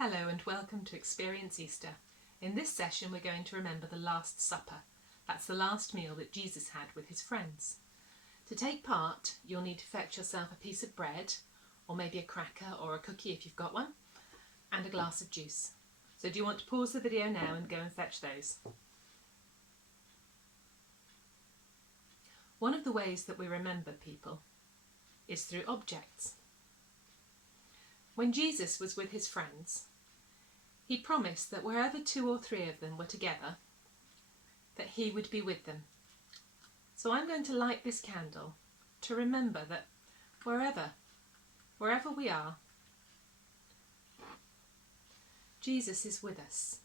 Hello and welcome to Experience Easter. In this session we're going to remember the Last Supper. That's the last meal that Jesus had with his friends. To take part, you'll need to fetch yourself a piece of bread, or maybe a cracker or a cookie if you've got one, and a glass of juice. So do you want to pause the video now and go and fetch those? One of the ways that we remember people is through objects. When Jesus was with his friends, he promised that wherever 2 or 3 of them were together, that he would be with them. So I'm going to light this candle to remember that wherever we are, Jesus is with us.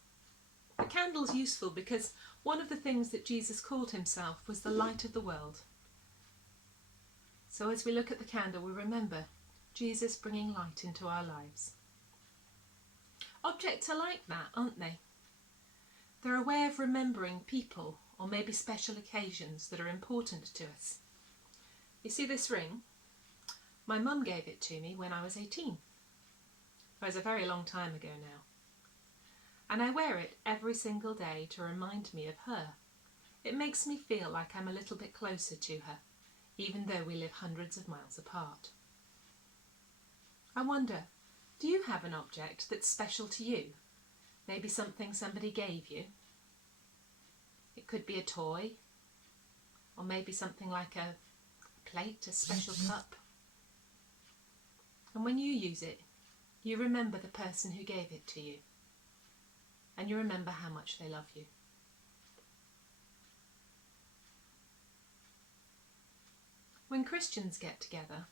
The candle's useful because one of the things that Jesus called himself was the light of the world. So as we look at the candle, we remember Jesus bringing light into our lives. Objects are like that, aren't they? They're a way of remembering people or maybe special occasions that are important to us. You see this ring? My mum gave it to me when I was 18. It was a very long time ago now. And I wear it every single day to remind me of her. It makes me feel like I'm a little bit closer to her, even though we live hundreds of miles apart. I wonder, do you have an object that's special to you? Maybe something somebody gave you? It could be a toy, or maybe something like a plate, a special cup. And when you use it, you remember the person who gave it to you, and you remember how much they love you. When Christians get together,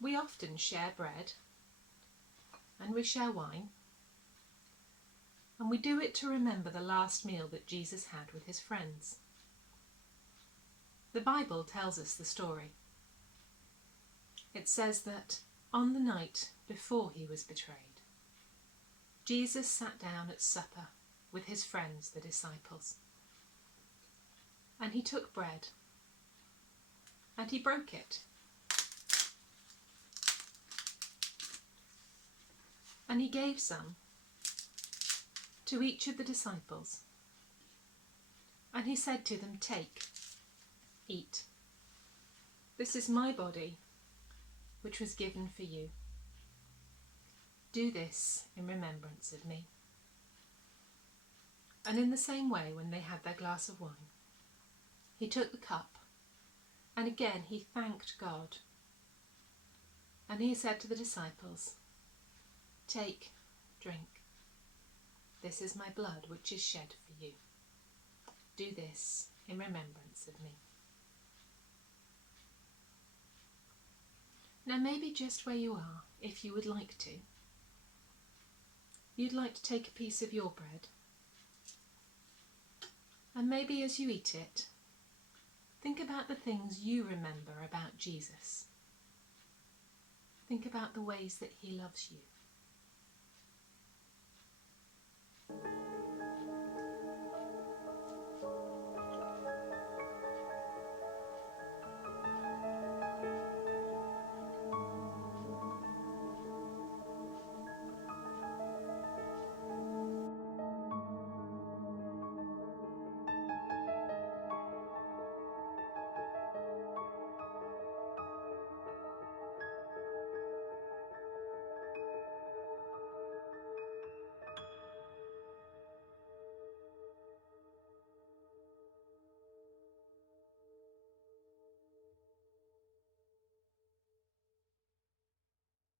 we often share bread, and we share wine, and we do it to remember the last meal that Jesus had with his friends. The Bible tells us the story. It says that on the night before he was betrayed, Jesus sat down at supper with his friends, the disciples, and he took bread and he broke it. And he gave some to each of the disciples. And he said to them, "Take, eat. This is my body, which was given for you. Do this in remembrance of me." And in the same way, when they had their glass of wine, he took the cup, and again he thanked God. And he said to the disciples, "Take, drink. This is my blood which is shed for you. Do this in remembrance of me." Now maybe just where you are, if you would like to, you'd like to take a piece of your bread. And maybe as you eat it, think about the things you remember about Jesus. Think about the ways that he loves you.